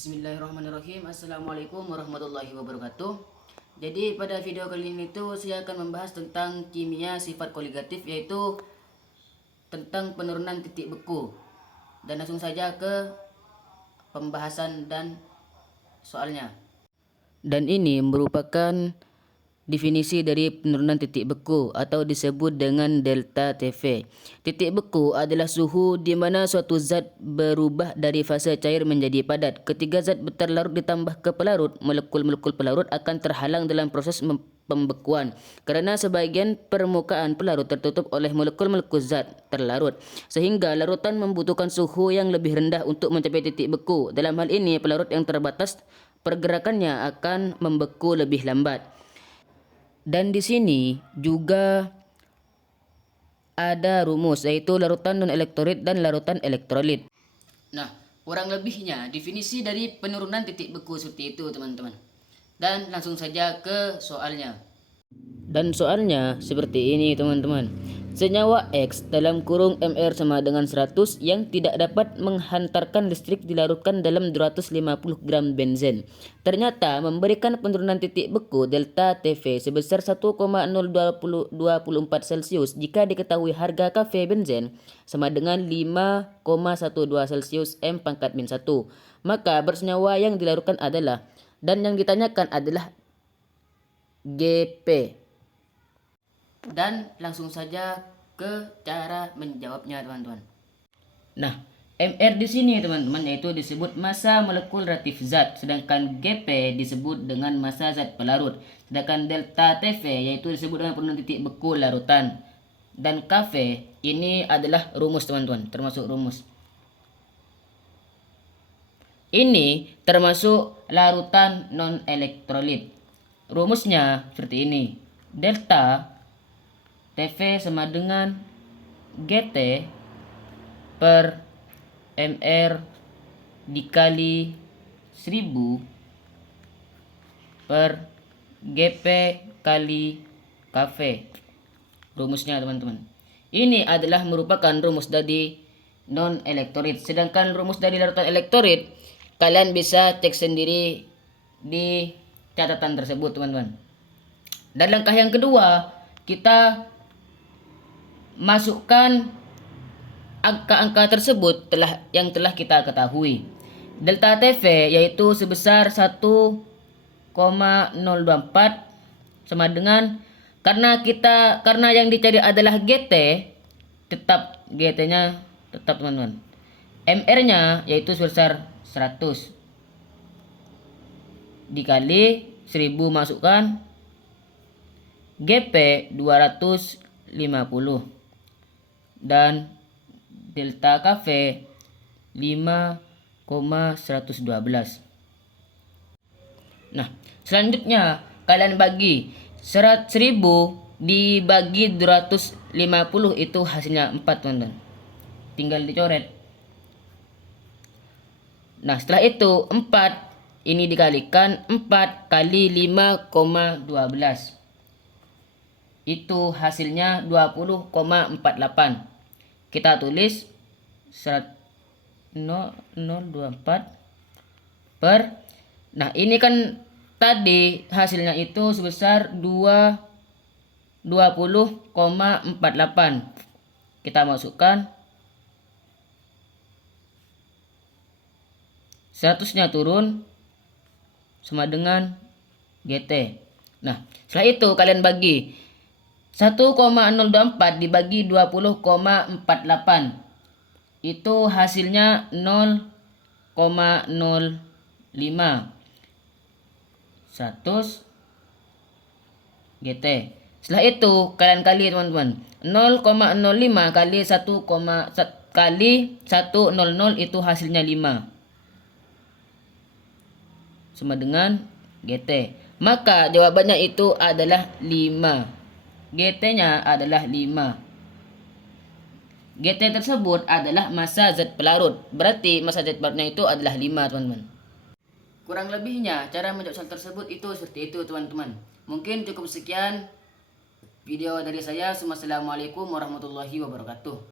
Bismillahirrahmanirrahim. Assalamualaikum warahmatullahi wabarakatuh. Jadi pada video kali ini saya akan membahas tentang kimia sifat koligatif, yaitu tentang penurunan titik beku. Dan langsung saja ke pembahasan dan soalnya. Dan ini merupakan definisi dari penurunan titik beku atau disebut dengan delta TV. Titik beku adalah suhu di mana suatu zat berubah dari fase cair menjadi padat. Ketika zat berlarut ditambah ke pelarut, molekul-molekul pelarut akan terhalang dalam proses pembekuan kerana sebahagian permukaan pelarut tertutup oleh molekul-molekul zat terlarut, sehingga larutan membutuhkan suhu yang lebih rendah untuk mencapai titik beku. Dalam hal ini, pelarut yang terbatas pergerakannya akan membeku lebih lambat. Dan di sini juga ada rumus, yaitu larutan non-elektrolit dan larutan elektrolit. Nah, kurang lebihnya definisi dari penurunan titik beku seperti itu, teman-teman. Dan langsung saja ke soalnya. Dan soalnya seperti ini, teman-teman. Senyawa X dalam kurung Mr sama dengan 100 yang tidak dapat menghantarkan listrik dilarutkan dalam 250 gram benzen. Ternyata memberikan penurunan titik beku delta TV sebesar 1,024 Celcius jika diketahui harga kafe benzen sama dengan 5,12 Celcius M⁻⁻1. Maka bersenyawa yang dilarutkan adalah, dan yang ditanyakan adalah GP. Dan langsung saja ke cara menjawabnya, teman-teman. Nah, MR di sini, teman-teman, yaitu disebut massa molekul reaktif zat, sedangkan GP disebut dengan massa zat pelarut, sedangkan delta TV yaitu disebut dengan penurunan titik beku larutan, dan Kv ini adalah rumus, teman-teman, termasuk rumus. Ini termasuk larutan non elektrolit. Rumusnya seperti ini. Delta TV sama dengan GT per MR dikali 1000 per GP kali Kv. Rumusnya, teman-teman. Ini adalah merupakan rumus dari non elektrolit. Sedangkan rumus dari larutan elektrolit kalian bisa cek sendiri di catatan tersebut, teman-teman. Dan langkah yang kedua, kita masukkan angka-angka tersebut yang telah kita ketahui. Delta TV yaitu sebesar 1,024 sama dengan, karena yang dicari adalah GT, tetap GT-nya tetap, teman-teman. MR-nya yaitu sebesar 100 dikali 1000 masukkan GP 250 dan delta Kv 5,112. Nah, selanjutnya kalian bagi 1000 dibagi 250, itu hasilnya 4, teman-teman. Tinggal dicoret. Nah, setelah itu 4 ini dikalikan 4 kali 5,12. Itu hasilnya 20,48. Kita tulis 0,024 per, nah ini kan tadi hasilnya itu sebesar 20,48. Kita masukkan 100-nya turun sama dengan GT. Nah, setelah itu kalian bagi 1,024 dibagi 20,48. Itu hasilnya 0,05. 100 GT. Setelah itu kalian kali, teman-teman. 0,05 kali 100 itu hasilnya 5. Sama dengan GT. Maka jawabannya itu adalah 5. GT-nya adalah 5. GT tersebut adalah massa zat pelarut. Berarti massa zat pelarutnya itu adalah 5, teman-teman. Kurang lebihnya cara menjawab soal tersebut itu seperti itu, teman-teman. Mungkin cukup sekian video dari saya. Wassalamualaikum warahmatullahi wabarakatuh.